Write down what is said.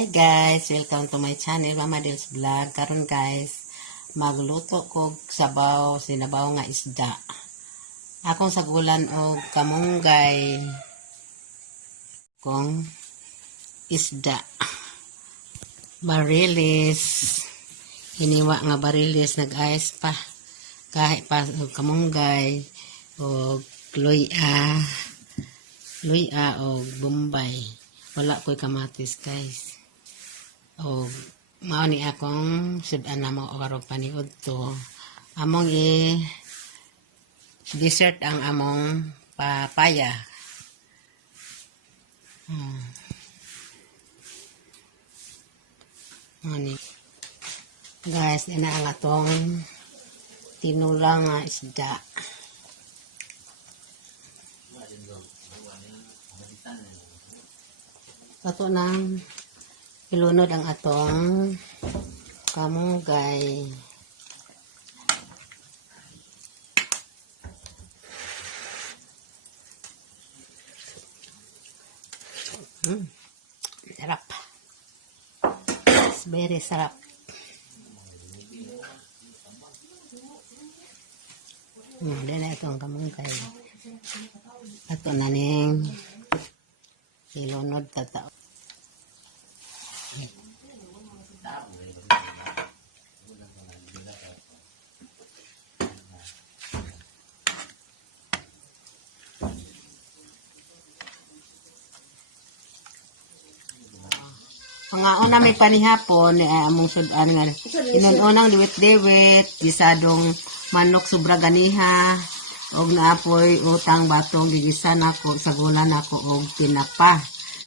Hi guys, welcome to my channel, Mama Dels Vlog. Karon guys, magluto ko sabaw, sinabaw nga isda. Akong sagulan og kamunggay kong isda. Barilis. Hiniwa nga barilis, nag-ice pa. Kahit pa og kamunggay og luya og bombay. Wala ko'y kamatis guys. O mao ni akong sudan na mo o karong paniud to. Among dessert ang among papaya. Ani. Guys, ina ang atong tinulang nga isda. Kato nang ilunod ang atong kamunggay. Sarap. It's very sarap. Din na itong kamunggay. Ato na ning ilunod tatao. Pangaon na may panihapon, among sudan nga. Inununang diwit-diwit, gisadong manok sobra ganiha, og naapoy utang batong gigisan ako, sagulan ako og tinapa.